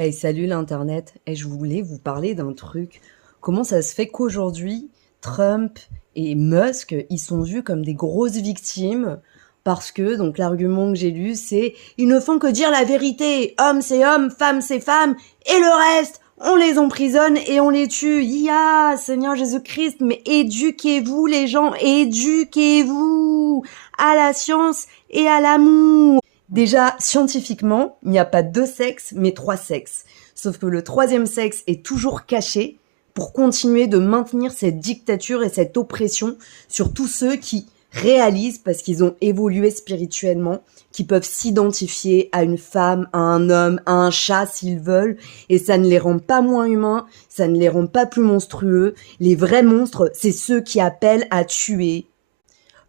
Hey, salut l'internet. Et je voulais vous parler d'un truc. Comment ça se fait qu'aujourd'hui, Trump et Musk, ils sont vus comme des grosses victimes parce que, donc l'argument que j'ai lu, c'est ils ne font que dire la vérité. Homme c'est homme, femme c'est femme, et le reste, on les emprisonne et on les tue. Ya, Seigneur Jésus-Christ, mais éduquez-vous les gens, éduquez-vous à la science et à l'amour. Déjà, scientifiquement, il n'y a pas deux sexes, mais trois sexes. Sauf que le troisième sexe est toujours caché pour continuer de maintenir cette dictature et cette oppression sur tous ceux qui réalisent, parce qu'ils ont évolué spirituellement, qui peuvent s'identifier à une femme, à un homme, à un chat s'ils veulent, et ça ne les rend pas moins humains, ça ne les rend pas plus monstrueux. Les vrais monstres, c'est ceux qui appellent à tuer.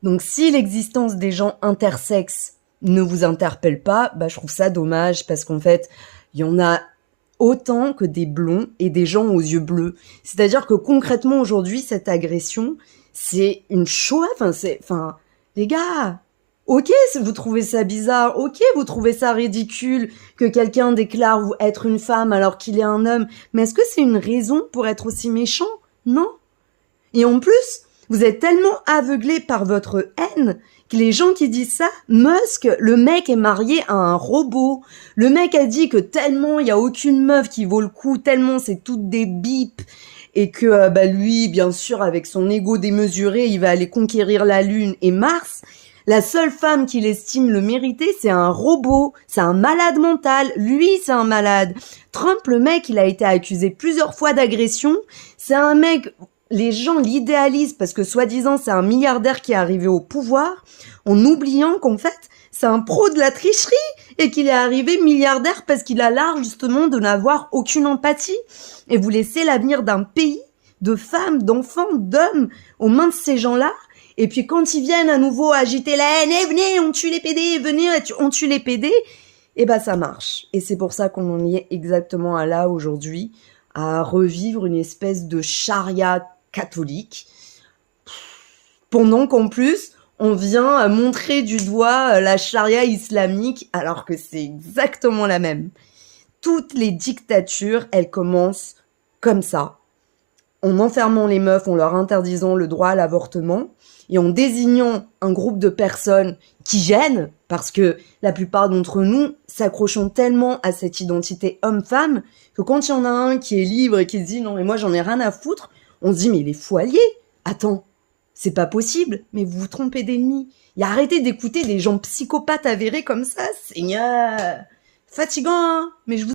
Donc si l'existence des gens intersexes ne vous interpelle pas, bah, je trouve ça dommage parce qu'en fait, il y en a autant que des blonds et des gens aux yeux bleus. C'est-à-dire que concrètement aujourd'hui, cette agression, c'est une Shoah. Enfin, les gars, ok, si vous trouvez ça bizarre, ok, vous trouvez ça ridicule que quelqu'un déclare être une femme alors qu'il est un homme, mais est-ce que c'est une raison pour être aussi méchant? Non. Et en plus, vous êtes tellement aveuglés par votre haine que les gens qui disent ça, Musk, le mec est marié à un robot. Le mec a dit que tellement il y a aucune meuf qui vaut le coup, tellement c'est toutes des bips, et que bah, lui, bien sûr, avec son ego démesuré, il va aller conquérir la Lune et Mars. La seule femme qu'il estime le mériter, c'est un robot, c'est un malade mental. Lui, c'est un malade. Trump, le mec, il a été accusé plusieurs fois d'agression. C'est un mec, les gens l'idéalisent parce que soi-disant c'est un milliardaire qui est arrivé au pouvoir, en oubliant qu'en fait c'est un pro de la tricherie et qu'il est arrivé milliardaire parce qu'il a l'art justement de n'avoir aucune empathie. Et vous laissez l'avenir d'un pays, de femmes, d'enfants, d'hommes aux mains de ces gens-là. Et puis quand ils viennent à nouveau agiter la haine, venez, on tue les PD, venez, on tue les PD, et bah ça marche. Et c'est pour ça qu'on en y est exactement à là aujourd'hui, à revivre une espèce de charia catholique, pendant qu'en plus, on vient montrer du doigt la charia islamique, alors que c'est exactement la même. Toutes les dictatures, elles commencent comme ça, en enfermant les meufs, en leur interdisant le droit à l'avortement, et en désignant un groupe de personnes qui gênent, parce que la plupart d'entre nous s'accrochons tellement à cette identité homme-femme, que quand il y en a un qui est libre et qui se dit « non mais moi j'en ai rien à foutre », on se dit « mais il est fou allié, attends, c'est pas possible, mais vous vous trompez d'ennemi. Et arrêtez d'écouter des gens psychopathes avérés comme ça, Seigneur. Fatigant, hein, mais je vous